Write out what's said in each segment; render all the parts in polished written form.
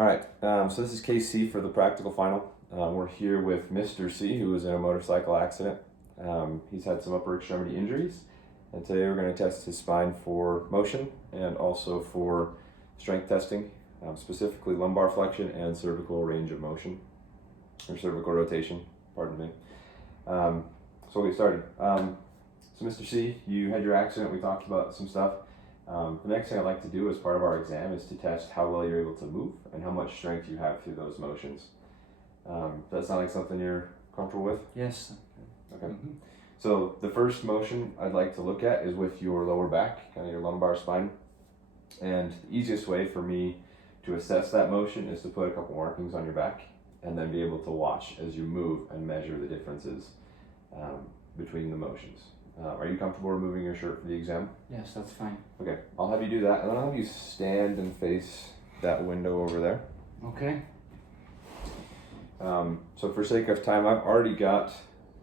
All right, so this is KC for the practical final. We're here with Mr. C, who was in a motorcycle accident. He's had some upper extremity injuries, and today we're going to test his spine for motion and also for strength testing, specifically lumbar flexion and cervical range of motion, or cervical rotation, pardon me. So we'll get started. So Mr. C, you had your accident, we talked about some stuff. The next thing I'd like to do as part of our exam is to test how well you're able to move and how much strength you have through those motions. Does that sound like something you're comfortable with? Yes. Okay. Mm-hmm. So the first motion I'd like to look at is with your lower back, kind of your lumbar spine. And the easiest way for me to assess that motion is to put a couple markings on your back and then be able to watch as you move and measure the differences between the motions. Are you comfortable removing your shirt for the exam? Yes, that's fine. Okay, I'll have you do that, and then I'll have you stand and face that window over there. Okay. So for sake of time, I've already got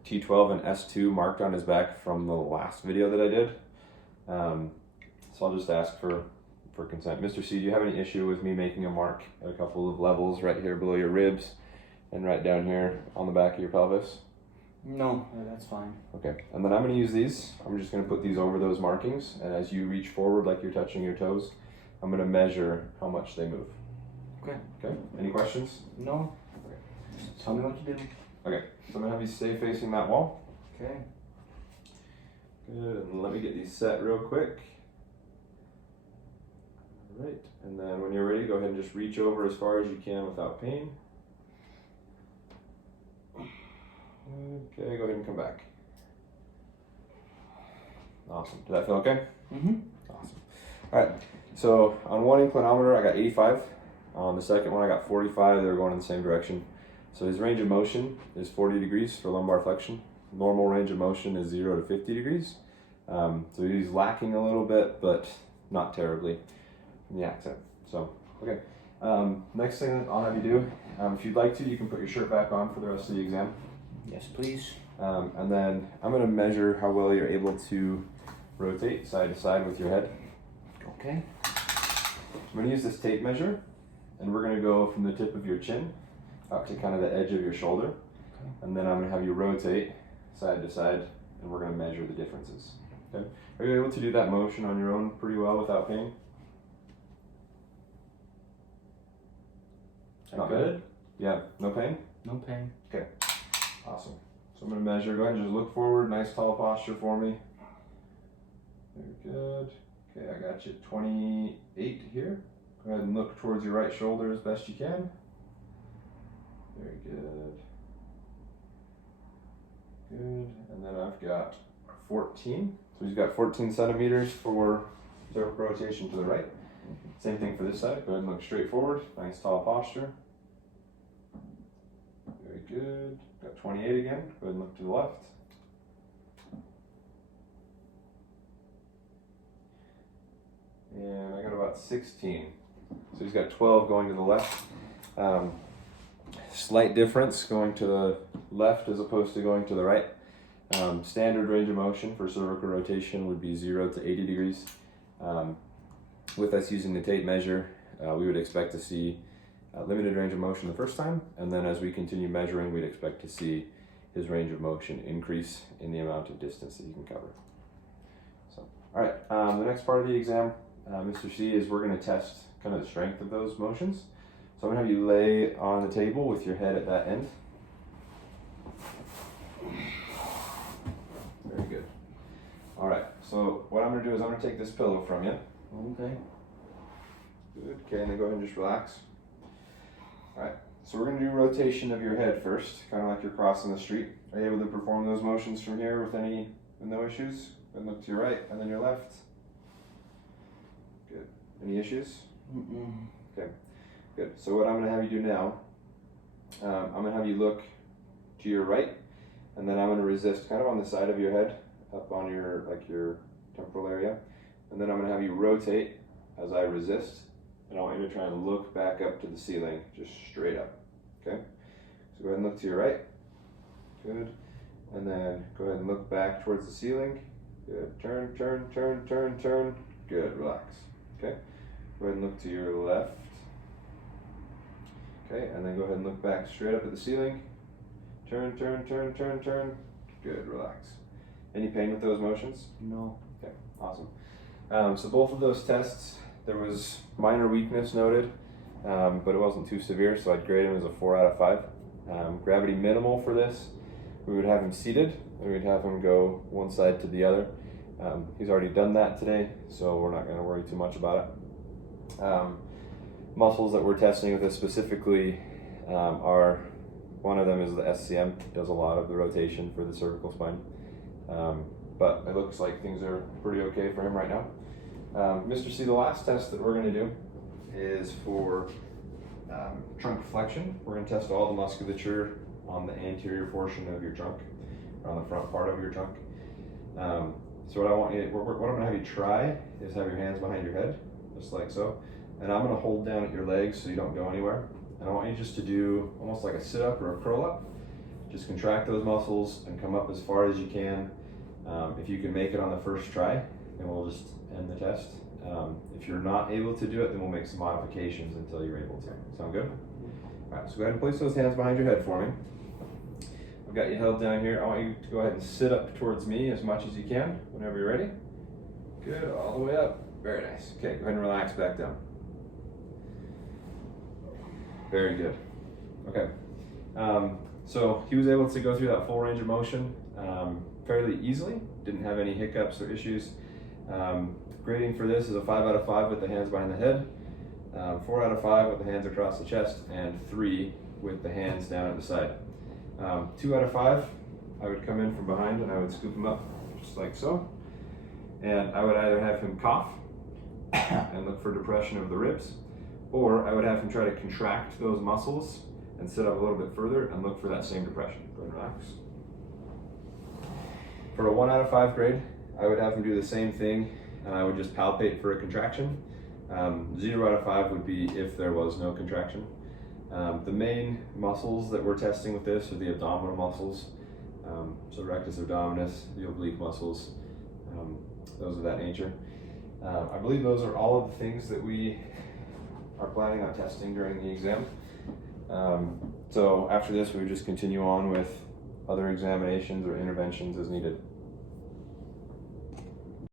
T12 and S2 marked on his back from the last video that I did. So I'll just ask for consent. Mr. C, do you have any issue with me making a mark at a couple of levels right here below your ribs and right down here on the back of your pelvis? No, that's fine. Okay, and then I'm going to use these. I'm just going to put these over those markings, and as you reach forward like you're touching your toes, I'm going to measure how much they move. Okay. Okay, any questions? No. Okay. Just tell me what to do. Okay, so I'm going to have you stay facing that wall. Okay. Good, and let me get these set real quick. All right, and then when you're ready, go ahead and just reach over as far as you can without pain. Okay, go ahead and come back. Awesome. Did that feel okay? Mm-hmm. Awesome. All right. So on one inclinometer, I got 85. On the second one, I got 45. They were going in the same direction. So his range of motion is 40 degrees for lumbar flexion. Normal range of motion is 0 to 50 degrees. So he's lacking a little bit, but not terribly in the accident. So, okay. Next thing I'll have you do, if you'd like to, you can put your shirt back on for the rest of the exam. Yes, please. And then I'm going to measure how well you're able to rotate side to side with your head. Okay. I'm going to use this tape measure, and we're going to go from the tip of your chin up to kind of the edge of your shoulder. Okay. And then I'm going to have you rotate side to side, and we're going to measure the differences. Okay. Are you able to do that motion on your own pretty well without pain? Not bad? Yeah, no pain? No pain. Okay. Awesome. So I'm going to measure. Go ahead and just look forward. Nice tall posture for me. Very good. Okay, I got you 28 here. Go ahead and look towards your right shoulder as best you can. Very good. Good. And then I've got 14. So he's got 14 centimeters for cervical rotation to the right. Same thing for this side. Go ahead and look straight forward. Nice tall posture. Very good. Got 28 again. Go ahead and look to the left. And I got about 16. So he's got 12 going to the left. Slight difference going to the left as opposed to going to the right. Standard range of motion for cervical rotation would be 0 to 80 degrees. With us using the tape measure, we would expect to see limited range of motion the first time, and then as we continue measuring, we'd expect to see his range of motion increase in the amount of distance that he can cover. So, all right, the next part of the exam, Mr. C, is we're going to test kind of the strength of those motions. So I'm going to have you lay on the table with your head at that end. Very good. All right, so what I'm going to do is I'm going to take this pillow from you. Okay. Good. Okay, and then go ahead and just relax. All right, so we're going to do rotation of your head first, kind of like you're crossing the street. Are you able to perform those motions from here with no issues? And look to your right and then your left. Good. Any issues? Mm-mm. Okay, good. So what I'm going to have you do now, I'm going to have you look to your right, and then I'm going to resist kind of on the side of your head, up on your temporal area. And then I'm going to have you rotate as I resist, and I want you to try and look back up to the ceiling, just straight up, okay? So go ahead and look to your right, good. And then go ahead and look back towards the ceiling, good. Turn, turn, turn, turn, turn, good, relax, okay? Go ahead and look to your left, Okay, and then go ahead and look back straight up at the ceiling. Turn, turn, turn, turn, turn. Good, relax. Any pain with those motions? No. Okay, awesome. So both of those tests, there was minor weakness noted, but it wasn't too severe, so I'd grade him as a 4 out of 5. Gravity minimal for this. We would have him seated, and we'd have him go one side to the other. He's already done that today, so we're not going to worry too much about it. Muscles that we're testing with this specifically are, one of them is the SCM, does a lot of the rotation for the cervical spine. But it looks like things are pretty okay for him right now. Mr. C, the last test that we're going to do is for trunk flexion. We're going to test all the musculature on the anterior portion of your trunk, or on the front part of your trunk. So what I'm going to have you try is have your hands behind your head, just like so. And I'm going to hold down at your legs so you don't go anywhere. And I want you just to do almost like a sit-up or a curl-up. Just contract those muscles and come up as far as you can. If you can make it on the first try, then we'll just end the test. If you're not able to do it, then we'll make some modifications until you're able to. Sound good? All right, so go ahead and place those hands behind your head for me. I've got you held down here. I want you to go ahead and sit up towards me as much as you can whenever you're ready. Good, all the way up. Very nice. Okay, go ahead and relax back down. Very good. Okay. So he was able to go through that full range of motion fairly easily. Didn't have any hiccups or issues. Grading for this is a 5 out of 5 with the hands behind the head, 4 out of 5 with the hands across the chest, and 3 with the hands down at the side. 2 out of 5, I would come in from behind and I would scoop him up just like so. And I would either have him cough and look for depression of the ribs, or I would have him try to contract those muscles and sit up a little bit further and look for that same depression. Go ahead and relax. For a 1 out of 5 grade, I would have him do the same thing, and I would just palpate for a contraction. 0 out of 5 would be if there was no contraction. The main muscles that we're testing with this are the abdominal muscles, so rectus abdominis, the oblique muscles, those of that nature. I believe those are all of the things that we are planning on testing during the exam. So after this, we would just continue on with other examinations or interventions as needed.